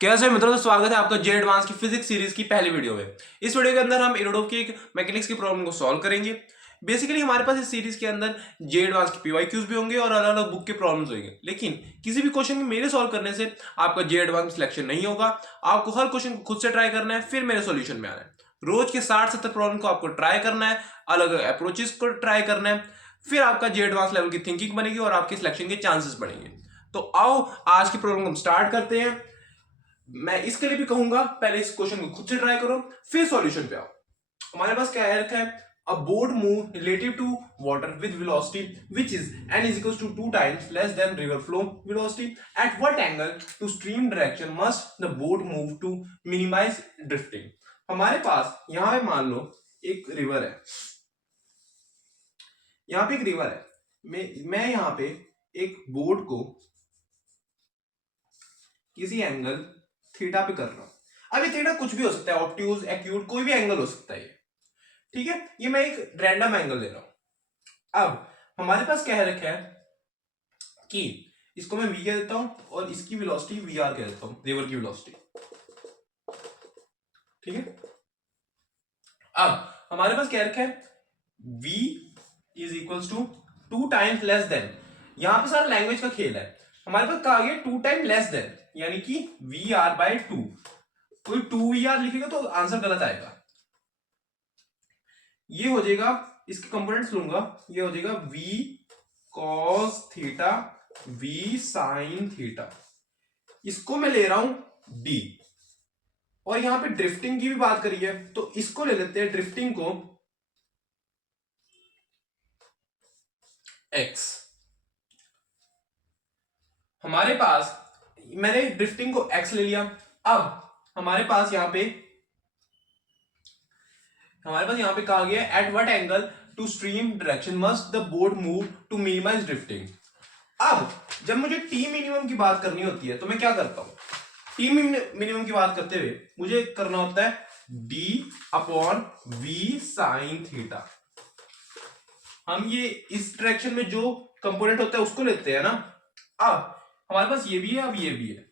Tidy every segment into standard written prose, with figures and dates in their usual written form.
कैसे मित्रों, तो स्वागत है आपका जे एडवांस की फिजिक्स सीरीज की पहली वीडियो में। इस वीडियो के अंदर हम इरोडोव की एक मैकेनिक्स की प्रॉब्लम को सॉल्व करेंगे। बेसिकली हमारे पास इस सीरीज के अंदर जे एडवांस के पीवाईक्यूज भी होंगे और अलग अलग बुक के प्रॉब्लम्स होंगे, लेकिन किसी भी क्वेश्चन के मेरे सॉल्व करने से आपका जे एडवांस सिलेक्शन नहीं होगा। आपको हर क्वेश्चन को खुद से ट्राई करना है, फिर मेरे सोल्यूशन में आना है। रोज के 60-70 प्रॉब्लम को आपको ट्राई करना है, अलग अलग अप्रोचेस को ट्राई करना है, फिर आपका जे एडवांस लेवल की थिंकिंग बनेगी और आपके सिलेक्शन के चांसेस बढ़ेंगे। तो आओ आज की प्रॉब्लम हम स्टार्ट करते हैं। मैं इसके लिए भी कहूंगा पहले इस क्वेश्चन को खुद से ट्राई करो, फिर सॉल्यूशन पे आओ। हमारे पास क्या है रखा है, a boat move relative to water with velocity which is n is equals to 2 times less than river flow velocity. At what angle to stream direction must the boat move to minimize drifting? हमारे पास यहां पे मान लो एक river है, यहां पे एक river है। मैं यहां पे एक बोट को किसी एंगल थीटा पे कर रहा हूं। अब ये थीटा कुछ भी हो सकता है, ऑब्ट्यूज, एक्यूट, कोई भी एंगल हो सकता है ये। ठीक है, ये मैं एक रैंडम एंगल ले रहा हूं। अब हमारे पास क्या है रखा है कि इसको मैं v कह देता हूं और इसकी वेलोसिटी vr कह देता हूं, रिवर की वेलोसिटी। ठीक है, अब हमारे पास क्या रखा है, v is equals to 2 times less than. यहां पे सारा लैंग्वेज का खेल है। हमारे पास कहा गया 2 टाइम लेस देन, यानी कि vr/2। कोई 2vr लिखेगा तो आंसर गलत आएगा। ये हो जाएगा, इसके कंपोनेंट्स लूंगा, ये हो जाएगा v cos theta v sin theta. इसको मैं ले रहा हूं d, और यहां पे ड्रिफ्टिंग की भी बात करी है तो इसको ले लेते हैं, ड्रिफ्टिंग को x। हमारे पास मैंने ड्रिफ्टिंग को x ले लिया। अब हमारे पास यहां पे कहा गया at what angle to stream direction must the boat move to minimise drifting. अब जब मुझे टी मिनिमम की बात करनी होती है तो मैं क्या करता हूं, टी मिनिमम की बात करते हुए मुझे करना होता है d upon v sine theta. हम ये इस डायरेक्शन में जो कंपोनेंट होता है उसको लेते हैं ना। अब हमारे पास ये भी है, अब ये भी है।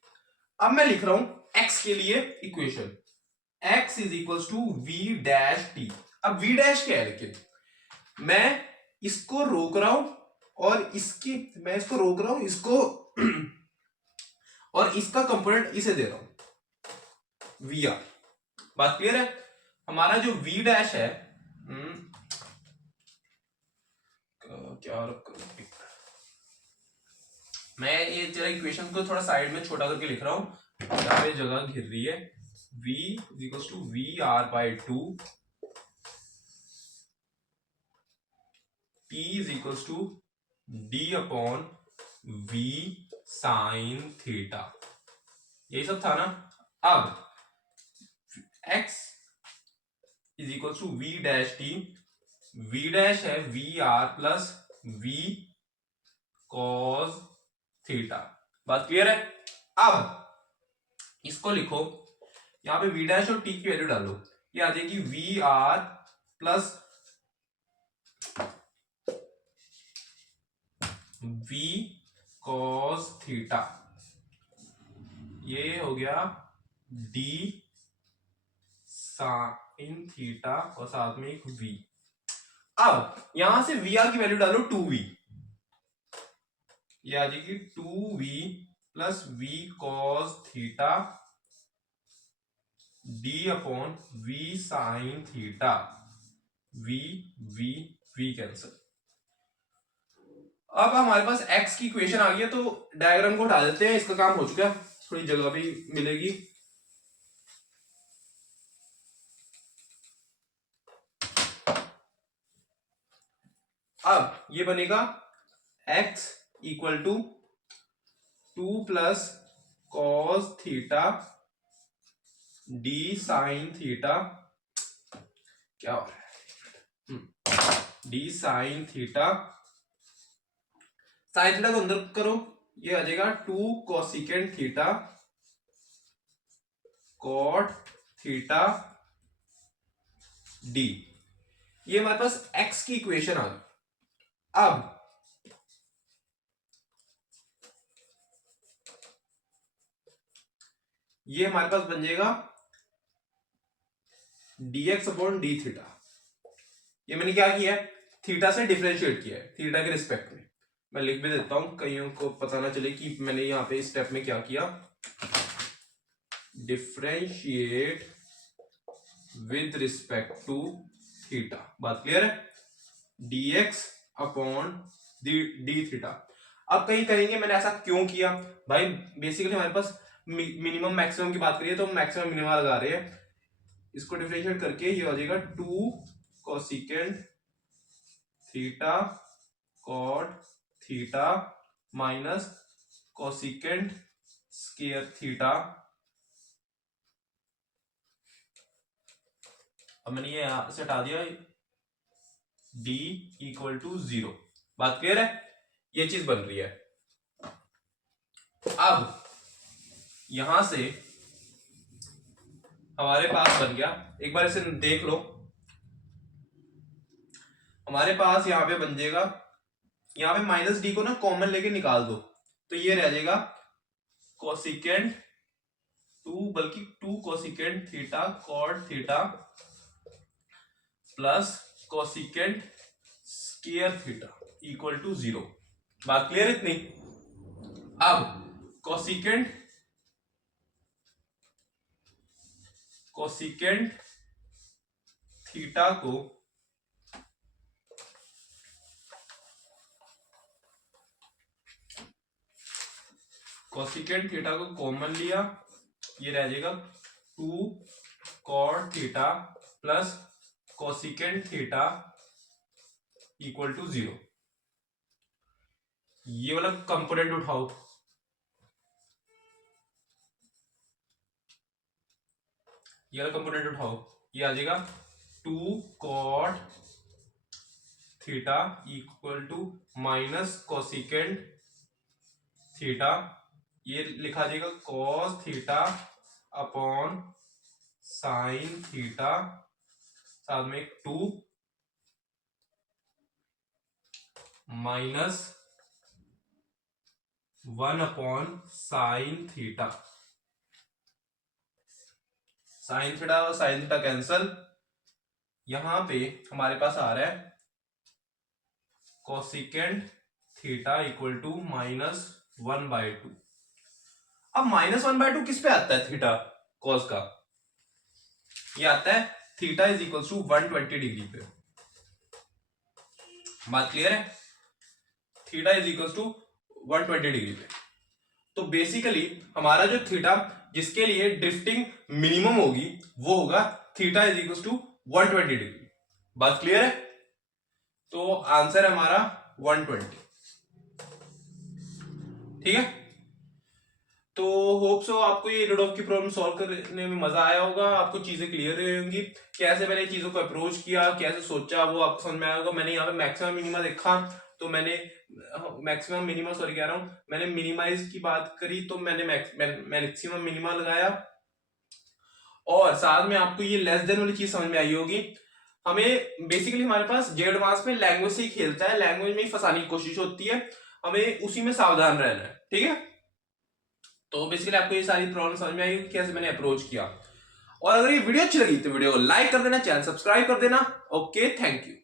अब मैं लिख रहा हूं x के लिए equation, x is equal to v dash t. अब v डैश क्या है, लेकिन मैं इसको रोक रहा हूं और मैं इसको रोक रहा हूं, इसको और इसका कंपोनेंट इसे दे रहा हूं वी आर। बात क्लियर है। हमारा जो v डैश है, क्या मैं ये जरा इक्वेशन को थोड़ा साइड में छोटा करके लिख रहा हूं, यहाँ पे जगह घिर रही है। v equals to vr/2, t is equals to d upon v sine theta. यही सब था ना। अब x is equals to v dash t, v dash है vr plus v cos theta. बात क्लियर है। अब इसको लिखो, यहां पे v डैश और t की वैल्यू डालो, ये आ जाएगी vr plus v cos theta. ये हो गया d साइन थीटा और साथ में एक v। अब यहां से vr की वैल्यू डालो 2v, ये आ जाएगी 2v plus v cos theta d upon v sine theta. v v v cancel. अब हमारे पास x की इक्वेशन आ गई है, तो डायग्राम को हटा देते हैं, इसका काम हो चुका है, थोड़ी जगह भी मिलेगी। अब ये बनेगा x equal to 2 plus cos theta d sine theta, क्या हो रहा है, d sine theta. Sine theta को अंदर करो, ये आ जाएगा 2 cosecant theta cot theta d। ये हमारे पास x की इक्वेशन आ गई। अब ये हमारे पास बन जाएगा dx अपॉन डी थीटा। ये मैंने क्या किया है, थीटा से डिफरेंशिएट किया है, थीटा के रिस्पेक्ट में। मैं लिख भी देता हूं, कईयों को पता ना चले कि मैंने यहां पे इस स्टेप में क्या किया। Differentiate with respect to theta. बात क्लियर है? dx upon d theta. अब कहीं कहेंगे मैंने ऐसा क्यों किया भाई, बेसिकली हमारे पास मिनिमम मैक्सिमम की बात करिए तो मैक्सिमम मिनिमम लगा रहे हैं। इसको डिफरेंशिएट करके ये हो जाएगा 2 cosecant theta cot theta minus cosecant square theta. अब मैंने ये यहां से हटा दिया, d इक्वल टू 0। बात क्लियर है? ये चीज बन रही है। अब यहां से हमारे पास बन गया, एक बार इसे देख लो, हमारे पास यहां पे बन जाएगा, यहां पे माइनस डी को ना कॉमन लेके निकाल दो तो ये रह जाएगा cosecant 2 cosecant theta cot theta plus cosecant square theta equal to 0। बात क्लियर इतनी? अब कोसेकेंट थीटा को कॉमन लिया, ये रह जाएगा 2 cot theta plus cosecant theta equal to 0। ये वाला कंपोनेंट उठाओ, ये वाला कंपोनेंट उठाओ, ये आ जाएगा 2 cot theta equal to minus cosecant theta. ये लिखा जाएगा cos theta upon sine theta, साथ में 2 minus 1 upon sine theta. Sine theta और साइन थीटा कैंसल, यहां पे हमारे पास आ रहा है कोसेकेंट थीटा इक्वल टू -1/2। अब -1/2 किस पे आता है? थीटा कॉस का, ये आता है theta is equal to 120 degree पे। बात क्लियर है? Theta is equal to 120 degree पे। तो बेसिकली हमारा जो थीटा जिसके लिए ड्रिफ्टिंग मिनिमम होगी वो होगा theta is equal to 120 degree. बात क्लियर है? तो आंसर है हमारा 120। ठीक है, तो होप सो आपको ये रिडोफ की प्रॉब्लम सॉल्व करने में मजा आया होगा, आपको चीजें क्लियर रही होंगी, कैसे मैंने चीजों को अप्रोच किया, कैसे सोचा, वो आपको समझ में आया होगा। मैंने यहाँ पे मैक्सिमम मिनिमा देखा तो मैंने मैक्सिमम मिनिमा सॉरी कह रहा हूं, मैंने मिनिमाइज की बात करी तो मैंने मैक्सिमम मिनिमा लगाया, और साथ में आपको ये लेस देन वाली चीज समझ में आई होगी। हमें बेसिकली हमारे पास जे एडवांस में लैंग्वेज से ही खेलता है, लैंग्वेज में ही फंसाने की कोशिश होती है, हमें उसी में सावधान रहना है। ठीक है, तो बेसिकली आपको ये सारी प्रॉब्लम समझ में आई कि कैसे मैंने अप्रोच किया। और अगर ये वीडियो अच्छी लगी तो वीडियो को लाइक कर देना, चैनल सब्सक्राइब कर देना। Okay, thank you.